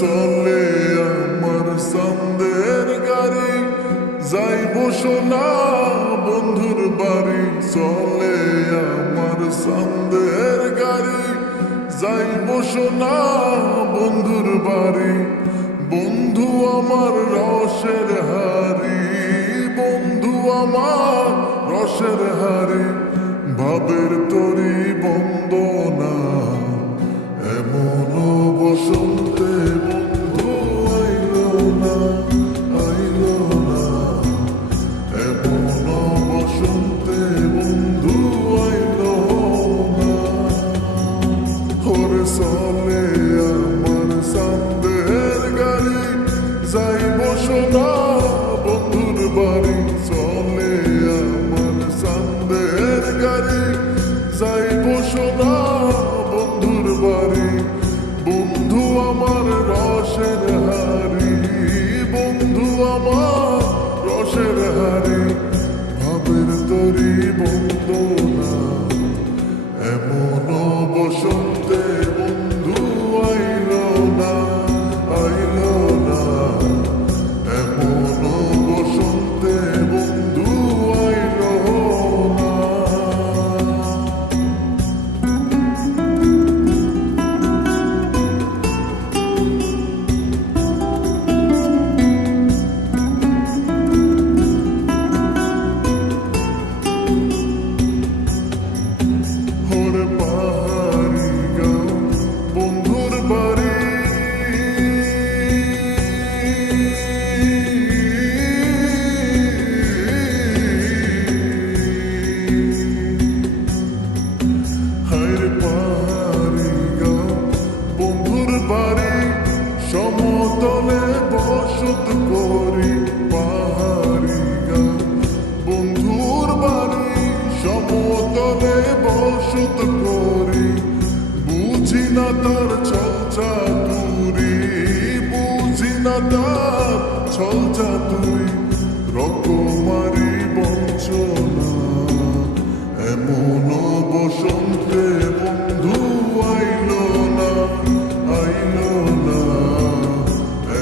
চলে আমার সান্দের গাড়ি, যাইব সোনা বন্ধুর বাড়ি। চলে আমার সান্দের গাড়ি, যাইব সোনা বন্ধুর বাড়ি। বন্ধু আমার রসের হারি, বন্ধু আমার রসের হারি। ভাবের তরি বন্দনা এমন বসন্তে বন্ধু আইলো না, আইলো না। এমন বসন্তে বন্ধু আইলো না। ওরে চলে আমার সান্দের গাড়ি, যাইব সোনা বন্ধুর বাড়ি। চলে আমার সান্দের গাড়ি, যাইব সোনা বন্ধুর বাড়ি। বন্ধু আমার রসের হারি, বন্ধু আমার রসের হারি। ভাবের তরি বন্দনা এমন বসন্তে বন্ধু আইলো না, আইলো না। এমন বসন্তে বন্ধু আইলো না। ওরে পাহাড়ি গাঁও বন্ধুর বাড়ি, হায়রে পাহাড়ি গাঁও বন্ধুর বাড়ি। সমতলে বসত করি, পাহাড়ি গাঁও বন্ধুর বাড়ি। সমতলে বসত করি, বুঝি না তার ছল চাতুরি, বুঝি না তার ছল চাতুরি। রকমারি বঞ্চনা এমন বসন্তে বন্ধু আইলো না, আইলো না।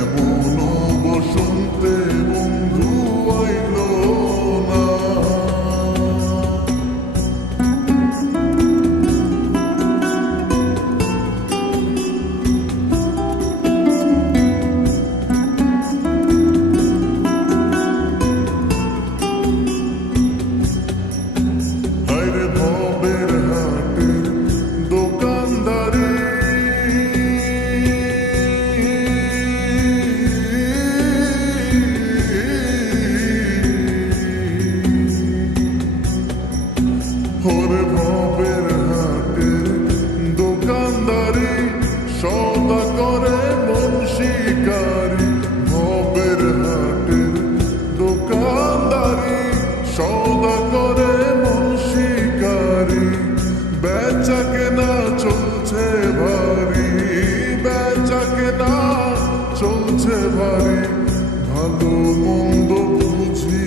এমন বসন্তে বন্ধু আইলো না। হায়রে ভবের হাটের দোকানদারি, ওরে ভবের হাটের দোকানদারি। সদা করে মন শিকারি, ভবের হাটের দোকানদারি। সদা করে মন শিকারি। বেচা কেনা চলছে ভারী, বেচা কেনা চলছে ভারী। ভালো মন্দ বুঝি